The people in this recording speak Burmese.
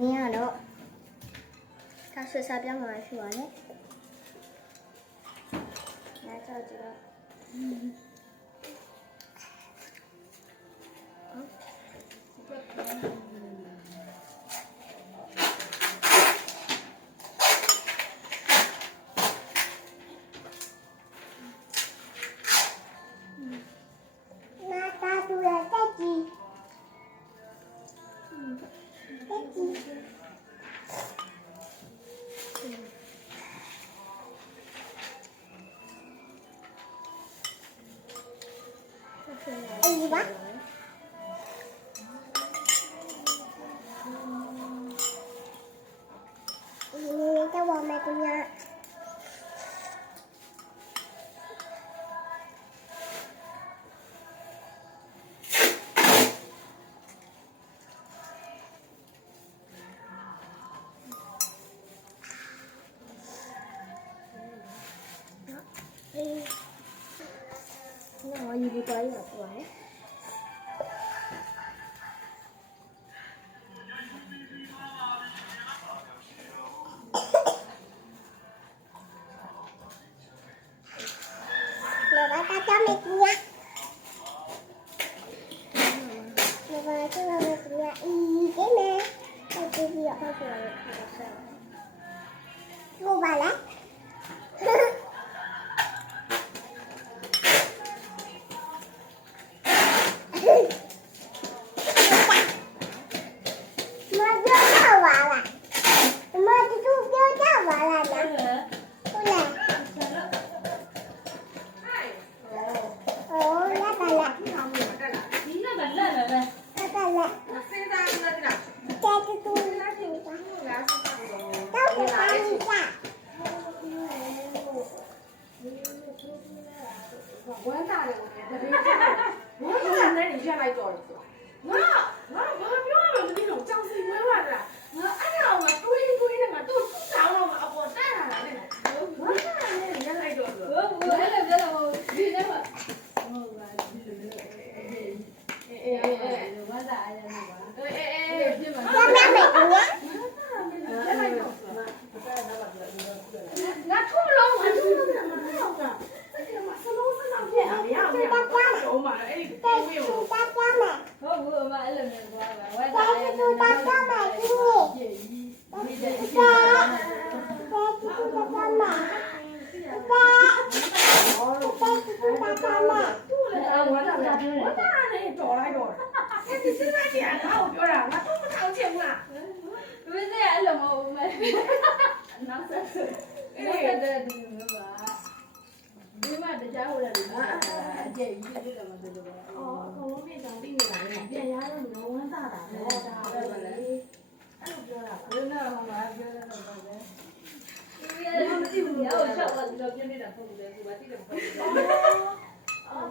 你看喽，它是啥边嘛去玩的？来这几个，那大猪的再鸡，再鸡。哎，你吧。你在我们这边。那我一不多也多哎。爸爸大家没听呀？爸爸这个没听呀？咦，对没？我这里好多人看的是。我把来。我哪里我那你先来做的是吧？我ပြောရမယ်ဒီလိုကြောင်စီဝဲဝါတာငါအဲ့ဒါကတွေးတယ်ငါတို့သူ့တောင်းတော့ငါအပေါ်တက်လာတာလေငါလည်းရလိုက်တော့ဆို我来了别了我你那个我我咋呀那个အေး妈妈没听呀？ငါထုံးလုံးငါထုံးလုံးငါထောက်တာအဲ့ဒီမှာစလုံးစလုံးပြန်အောင်ရအောင်တော့မှာအဲ့ဒီကိုဝေးကို大家买。我妈အဲ့လိုမျိုးသွားပါဝဲ 再去住大家买给你。再去住大家买。我哪里找来着？你现在点他，我表示我都不掏钱了。ဘယ်နဲ့အဲ့လိုမဟုတ်မဲနောက်ဆက်နောက်ဆက်တဲ့ဒီလိုပါဒီမှာတရားဟိုလည်းအကျယ်ကြီးဖြစ်တယ်မှာဆိုတော့အော်အကုန်လုံးပြင်ဆောင်သိနေတာလေပြန်ရတော့မဝမ်းသာတာဟောဒါပဲလေအဲ့လိုပြောတာ ဘယ်နဲ့ဟောမှာပြောရတော့ပဲဒီမသိဘူးညောချက်တော့ပြနေတာပုံတယ်ကိုပါသိတယ်ပုံတယ်အော်